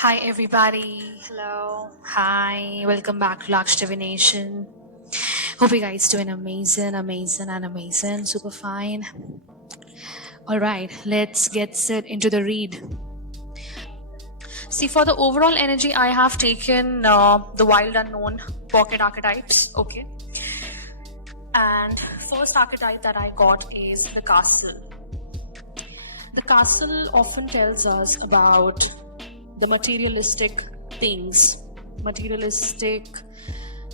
Hi everybody. Hello. Hi. Welcome back to Laksh Divination. Hope you guys doing amazing. Super fine. All right, let's get set into the read. See, for the overall energy, I have taken the wild unknown pocket archetypes. Okay. And first archetype that I got is the castle. The castle often tells us about the materialistic things, materialistic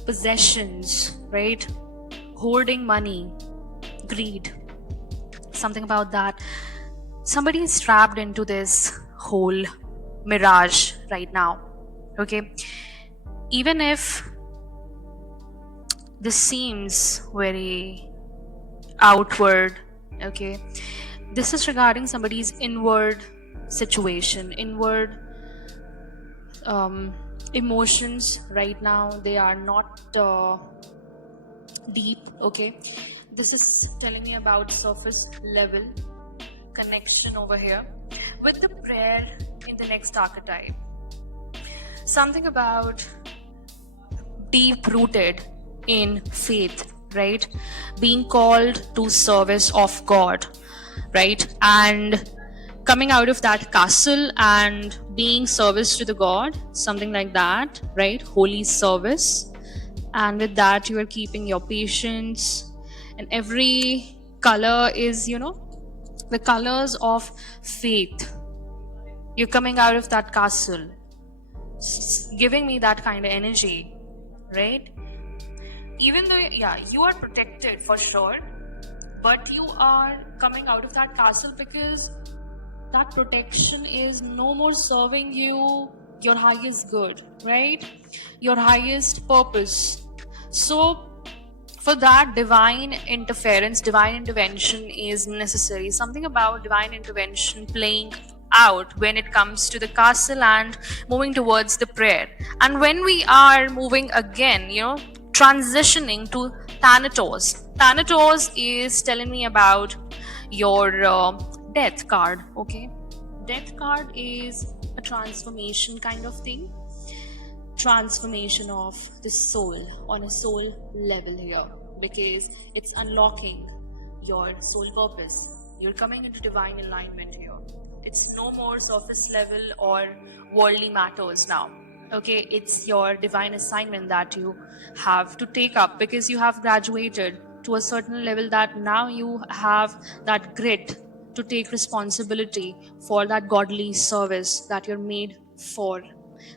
possessions, right? Hoarding money, greed, something about that. Somebody is trapped into this whole mirage right now, okay? Even if this seems very outward, okay? This is regarding somebody's inward situation, inward emotions right now. They are not deep, okay? This is telling me about surface level connection over here with the prayer in the next archetype. Something about deep rooted in faith, right? Being called to service of God, right? And coming out of that castle and being service to the God, something like that, right? Holy service. And with that, you are keeping your patience, and every color is, the colors of faith. You're coming out of that castle, giving me that kind of energy, right? Even though, yeah, you are protected for sure, but you are coming out of that castle because that protection is no more serving you your highest good, right? Your highest purpose. So for that, divine interference, divine intervention is necessary. Something about divine intervention playing out when it comes to the castle and moving towards the prayer. And when we are moving again, transitioning to Thanatos. Thanatos is telling me about your death card, okay? Death card is a transformation kind of thing. Transformation of the soul on a soul level here, because it's unlocking your soul purpose. You're coming into divine alignment here. It's no more surface level or worldly matters now, okay? It's your divine assignment that you have to take up, because you have graduated to a certain level that now you have that grit to take responsibility for that godly service that you're made for,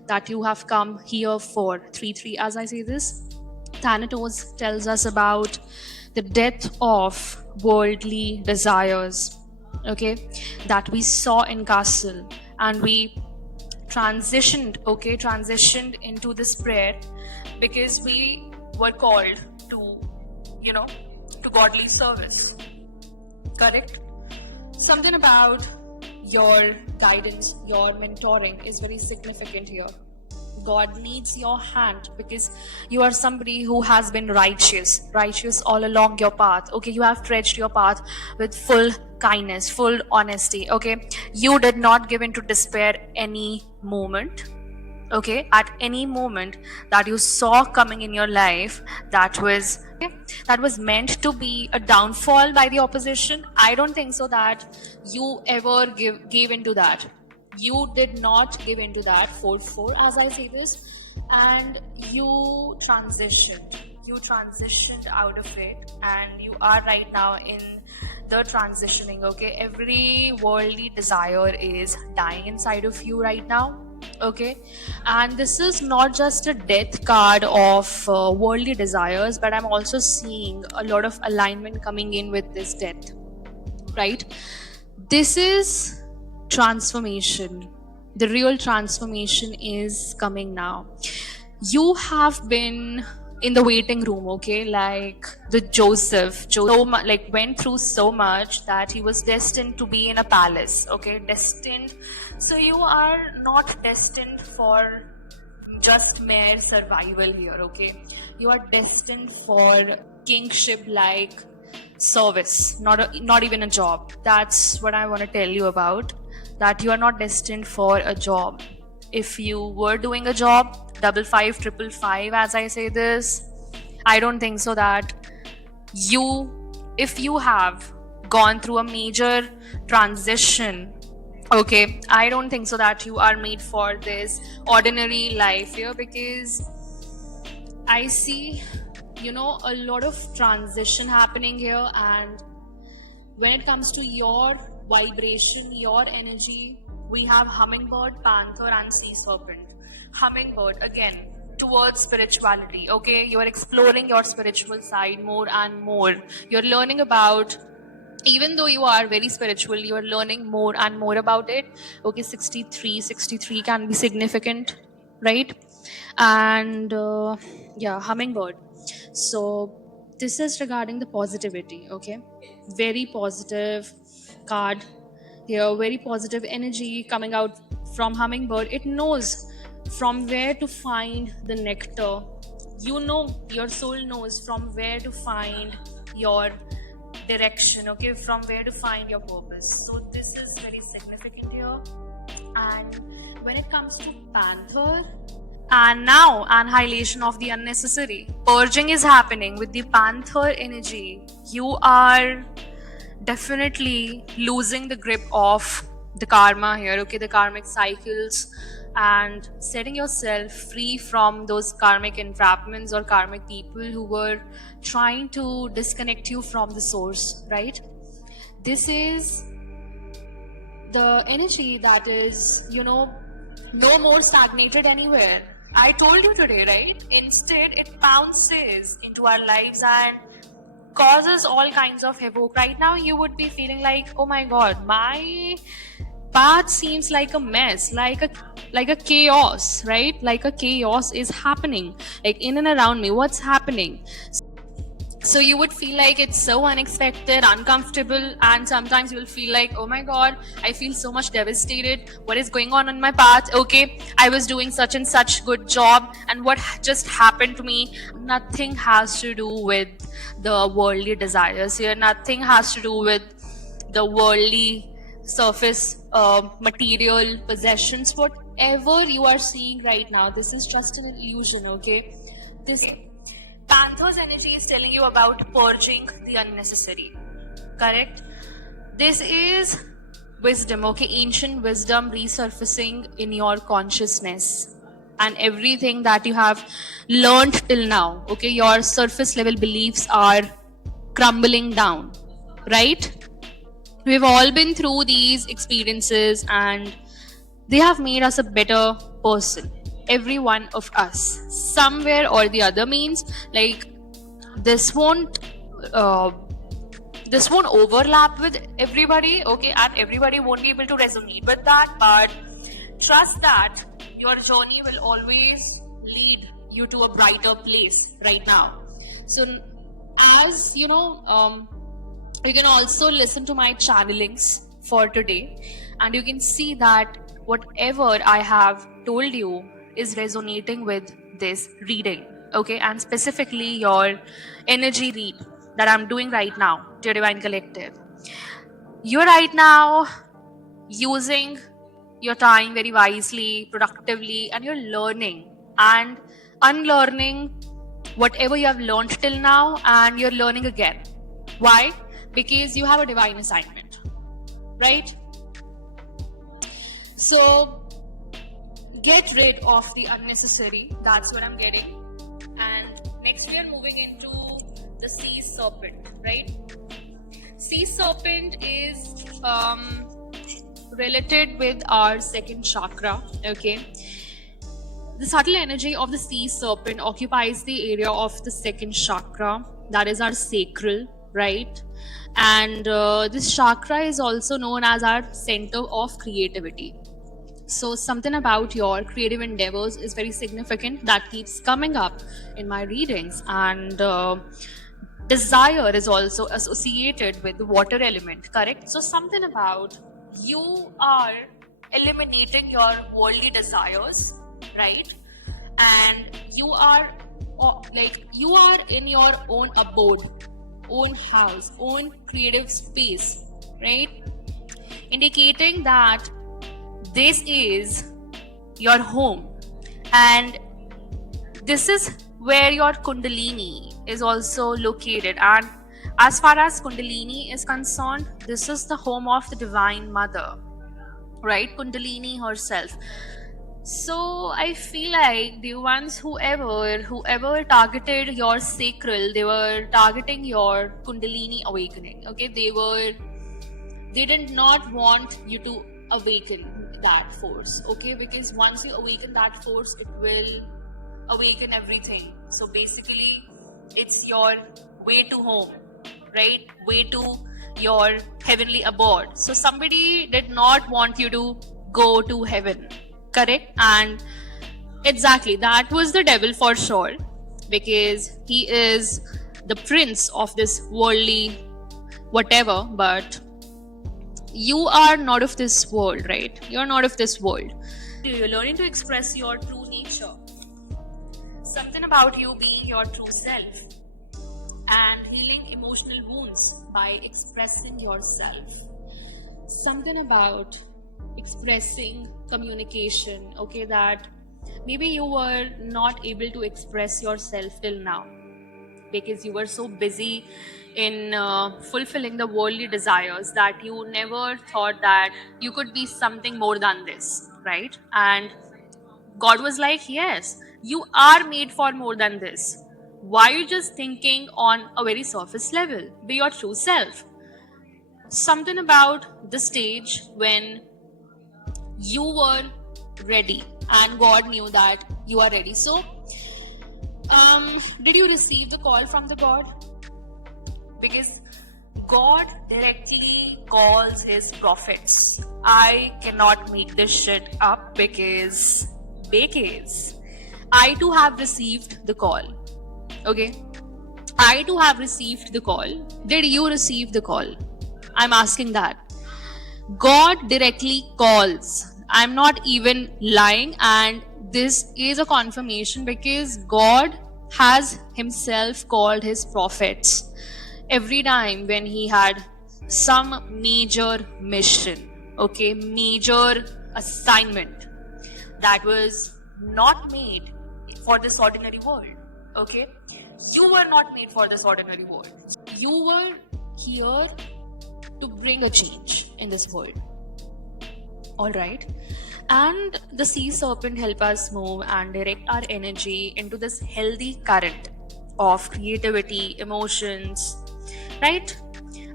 that you have come here for. 3 as I say this, Thanatos tells us about the death of worldly desires, okay, that we saw in castle, and we transitioned into this prayer because we were called to, to godly service. Correct? Something about your guidance, your mentoring is very significant here. God needs your hand because you are somebody who has been righteous all along your path. Okay, you have trudged your path with full kindness, full honesty. Okay, you did not give in to despair any moment. Okay, at any moment that you saw coming in your life that was meant to be a downfall by the opposition, I don't think so that you ever gave into that. You did not give into that 4 as I say this, and you transitioned out of it, and you are right now in the transitioning. Okay, every worldly desire is dying inside of you right now. Okay, and this is not just a death card of worldly desires, but I'm also seeing a lot of alignment coming in with this death, right? This is transformation. The real transformation is coming now. You have been in the waiting room, okay, like the Joseph like went through so much that he was destined to be in a palace, okay, destined. So you are not destined for just mere survival here, okay? You are destined for kingship like service, not even a job. That's what I want to tell you about, that you are not destined for a job. if you were doing a job, 55 555, as I say this, I don't think so that you, if you have gone through a major transition, okay, I don't think so that you are made for this ordinary life here, because I see, a lot of transition happening here. And when it comes to your vibration, your energy, we have hummingbird, panther, and sea serpent. Hummingbird, again, towards spirituality, okay? You are exploring your spiritual side more and more. You're learning about, even though you are very spiritual, you are learning more and more about it. Okay, 63 can be significant, right? And yeah, hummingbird. So this is regarding the positivity, okay? Very positive card here, very positive energy coming out from hummingbird. It knows from where to find the nectar. Your soul knows from where to find your direction, okay, from where to find your purpose. So this is very significant here. And when it comes to panther, and now annihilation of the unnecessary, purging is happening with the panther energy. You are definitely losing the grip of the karma here, okay, the karmic cycles, and setting yourself free from those karmic entrapments or karmic people who were trying to disconnect you from the source, right? This is the energy that is, no more stagnated anywhere. I told you today, right? Instead, it bounces into our lives and causes all kinds of havoc. Right now, you would be feeling like, oh my god, my path seems like a mess, like a chaos, right? Like a chaos is happening, like in and around me. What's happening? So you would feel like it's so unexpected, uncomfortable, and sometimes you'll feel like, oh my god, I feel so much devastated. What is going on in my path? Okay, I was doing such and such good job, and what just happened to me? Nothing has to do with the worldly desires here. Nothing has to do with the worldly surface material possessions. Whatever you are seeing right now, this is just an illusion, okay? This Panther's energy is telling you about purging the unnecessary, correct? This is wisdom, okay? Ancient wisdom resurfacing in your consciousness, and everything that you have learned till now, okay? Your surface level beliefs are crumbling down, right? We've all been through these experiences, and they have made us a better person. Every one of us, somewhere or the other, means like this won't overlap with everybody, okay, and everybody won't be able to resonate with that, but trust that your journey will always lead you to a brighter place right now. So as you can also listen to my channelings for today, and you can see that whatever I have told you is resonating with this reading, okay, and specifically your energy read that I'm doing right now to your Divine Collective. You're right now using your time very wisely, productively, and you're learning and unlearning whatever you have learned till now, and you're learning again. Why? Because you have a divine assignment, right? So get rid of the unnecessary. That's what I'm getting. And next we are moving into the sea serpent, right? Sea serpent is related with our second chakra, okay? The subtle energy of the sea serpent occupies the area of the second chakra, that is our sacral, right? And this chakra is also known as our center of creativity. So something about your creative endeavors is very significant that keeps coming up in my readings. And desire is also associated with the water element, correct? So something about you are eliminating your worldly desires, right? And you are in your own abode, own house, own creative space, right? Indicating that this is your home. And this is where your Kundalini is also located. And as far as Kundalini is concerned, this is the home of the Divine Mother, right? Kundalini herself. So I feel like the ones whoever targeted your sacral, they were targeting your Kundalini awakening. Okay, they did not want you to awaken that force. Okay, because once you awaken that force, it will awaken everything. So basically, it's your way to home, right? Way to your heavenly abode. So somebody did not want you to go to heaven, correct? And exactly, that was the devil for sure, because he is the prince of this worldly whatever. But you are not of this world, right? You're not of this world. You're learning to express your true nature. Something about you being your true self and healing emotional wounds by expressing yourself. Something about expressing communication, okay, that maybe you were not able to express yourself till now because you were so busy in fulfilling the worldly desires that you never thought that you could be something more than this, right? And God was like, yes, you are made for more than this. Why are you just thinking on a very surface level? Be your true self. Something about the stage when you were ready and God knew that you are ready. So, did you receive the call from the God? Because God directly calls his prophets. I cannot make this shit up because I too have received the call. Okay, I too have received the call. Did you receive the call? I'm asking that. God directly calls. I'm not even lying, and this is a confirmation because God has himself called his prophets every time when he had some major mission, okay, major assignment that was not made for this ordinary world. Okay, you were not made for this ordinary world. You were here to bring a change in this world. All right, and the sea serpent help us move and direct our energy into this healthy current of creativity, emotions, right?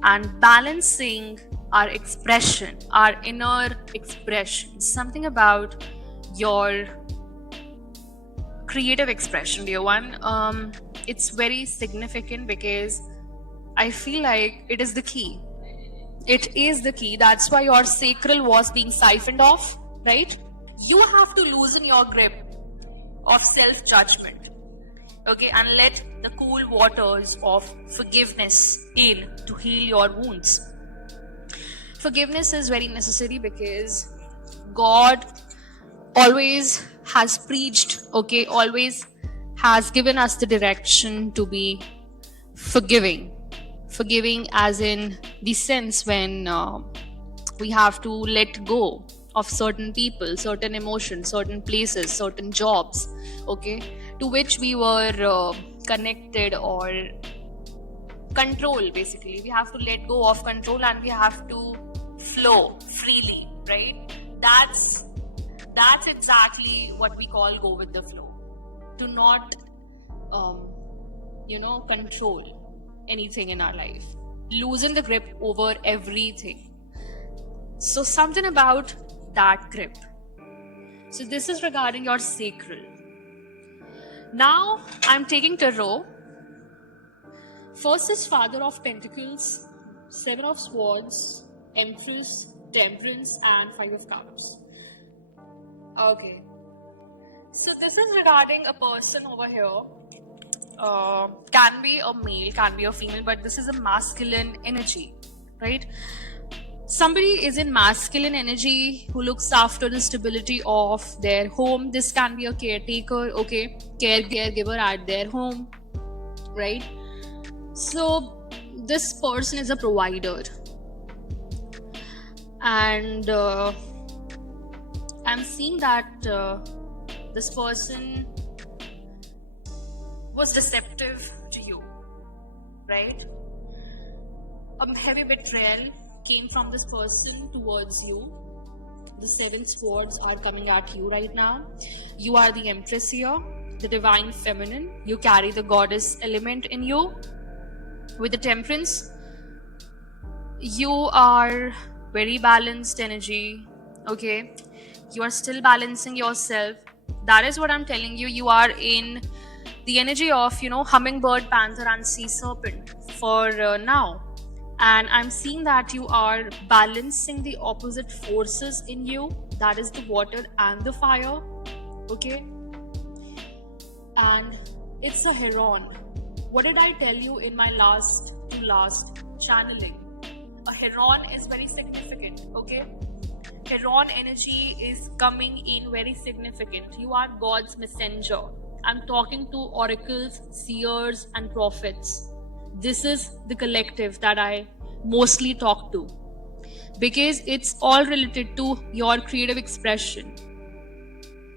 And balancing our expression, our inner expression. Something about your creative expression, dear one. It's very significant because I feel like it is the key. It is the key. That's why your sacral was being siphoned off, right? You have to loosen your grip of self-judgment, okay, and let the cool waters of forgiveness in to heal your wounds. Forgiveness is very necessary because God always has preached, okay, always has given us the direction to be forgiving as in the sense when we have to let go of certain people, certain emotions, certain places, certain jobs, okay, to which we were connected or control. Basically, we have to let go of control and we have to flow freely, right? That's exactly what we call go with the flow. To not control anything in our life, loosen the grip over everything. So something about that grip. So this is regarding your sacral. Now I'm taking tarot. First is Father of Pentacles, Seven of Swords, Empress, Temperance, and Five of Cups. Okay, so this is regarding a person over here. Can be a male, can be a female, but this is a masculine energy, right? Somebody is in masculine energy who looks after the stability of their home. This can be a caretaker, okay, caregiver at their home, right? So this person is a provider, and I'm seeing that this person was deceptive to you, right? A heavy betrayal came from this person towards you. The 7 swords are coming at you right now. You are the Empress here, the divine feminine. You carry the goddess element in you. With the Temperance, you are very balanced energy, okay? You are still balancing yourself. That is what I'm telling you. You are in the energy of, hummingbird, panther, and sea serpent for now. And I'm seeing that you are balancing the opposite forces in you, that is the water and the fire, okay? And it's a heron. What did I tell you in my last channeling? A heron is very significant, okay? Heron energy is coming in very significant. You are God's messenger. I'm talking to oracles, seers, and prophets. This is the collective that I mostly talk to, because it's all related to your creative expression.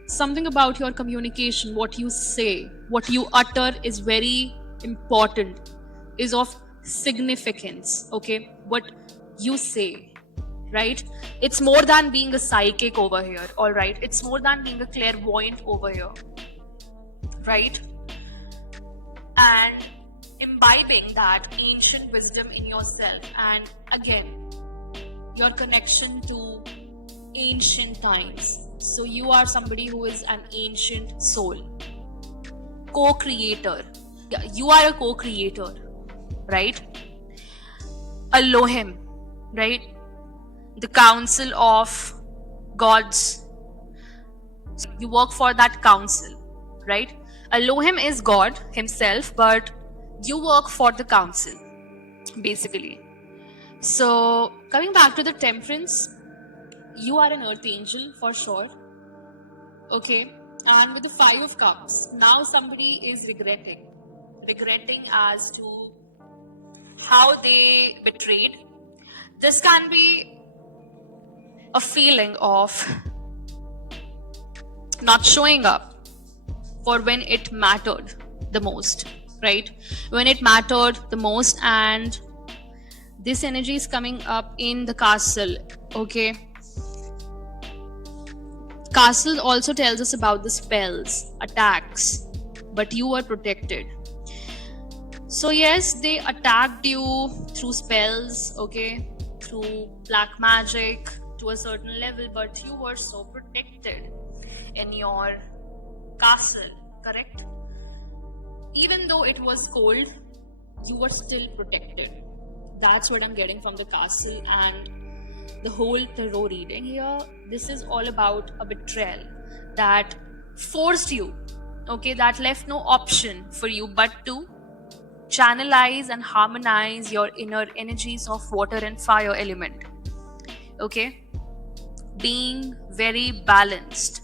Something about your communication, what you say, what you utter is very important, is of significance, okay? What you say, right? It's more than being a psychic over here, all right? It's more than being a clairvoyant over here, right? And imbibing that ancient wisdom in yourself, and again, your connection to ancient times. So you are somebody who is an ancient soul, co-creator. Yeah, you are a co-creator, right? Elohim, right? The council of gods. You work for that council, right? Elohim is God himself, but you work for the council, basically. So coming back to the Temperance, you are an earth angel for sure, okay? And with the 5 of Cups, now somebody is regretting as to how they betrayed. This can be a feeling of not showing up for when it mattered the most, right? When it mattered the most. And this energy is coming up in the castle, okay? Castle also tells us about the spells, attacks, but you were protected. So yes, they attacked you through spells, okay, through black magic to a certain level, but you were so protected in your castle, correct? Even though it was cold, you were still protected. That's what I'm getting from the castle. And the whole tarot reading here, this is all about a betrayal that forced you, okay, that left no option for you but to channelize and harmonize your inner energies of water and fire element, okay? Being very balanced,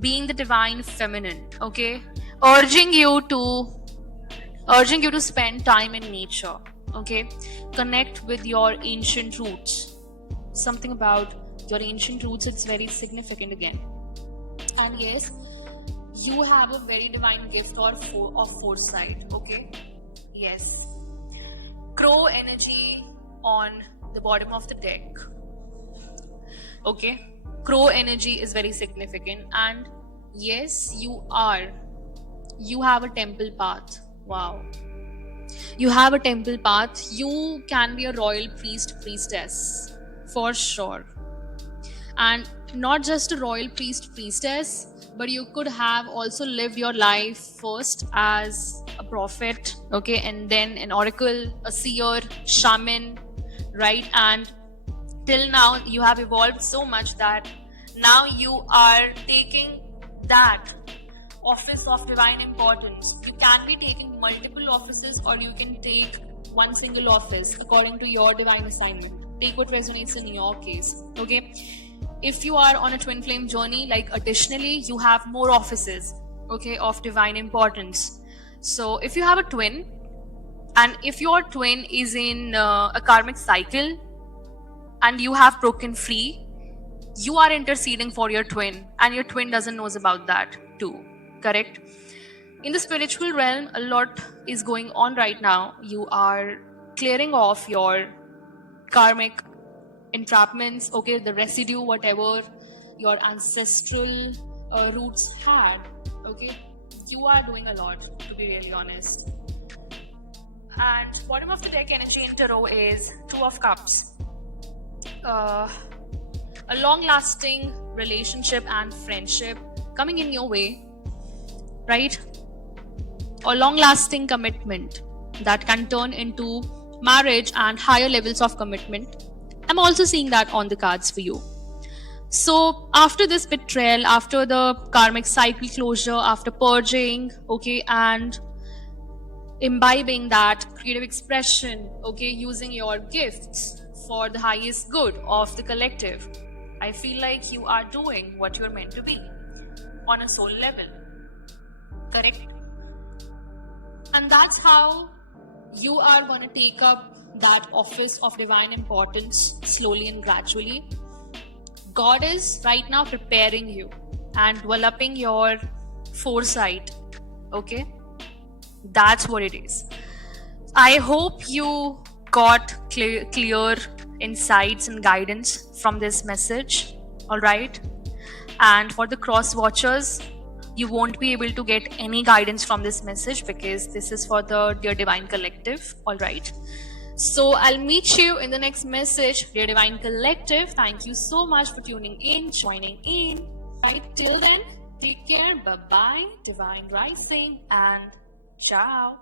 being the divine feminine, okay? Urging you to spend time in nature, okay? Connect with your ancient roots. Something about your ancient roots, it's very significant again. And yes, you have a very divine gift of foresight, okay? Yes. Crow energy on the bottom of the deck, okay? Crow energy is very significant. And yes, you have a temple path. Wow. You have a temple path. You can be a royal priestess for sure. And not just a royal priestess, but you could have also lived your life first as a prophet, okay, and then an oracle, a seer, shaman, right? And till now you have evolved so much that now you are taking that office of divine importance. You can be taking multiple offices, or you can take one single office according to your divine assignment. Take what resonates in your case, okay? If you are on a twin flame journey, like additionally you have more offices, okay, of divine importance. So if you have a twin, and if your twin is in a karmic cycle and you have broken free, you are interceding for your twin, and your twin doesn't knows about that too. Correct? In the spiritual realm, a lot is going on right now. You are clearing off your karmic entrapments, okay, the residue, whatever your ancestral roots had, okay. You are doing a lot, to be really honest. And bottom of the deck energy in tarot is Two of Cups. A long-lasting relationship and friendship coming in your way, right? A long-lasting commitment that can turn into marriage and higher levels of commitment. I'm also seeing that on the cards for you. So after this betrayal, after the karmic cycle closure, after purging, okay, and imbibing that creative expression, okay, using your gifts for the highest good of the collective, I feel like you are doing what you're meant to be on a soul level. Correct? And that's how you are going to take up that office of divine importance slowly and gradually. God is right now preparing you and developing your foresight. Okay? That's what it is. I hope you got clear insights and guidance from this message. All right? And for the cross watchers, you won't be able to get any guidance from this message because this is for the Dear Divine Collective. All right? So I'll meet you in the next message, Dear Divine Collective. Thank you so much for tuning in, joining in. Right? Till then, take care. Bye-bye. Divine Rising and ciao.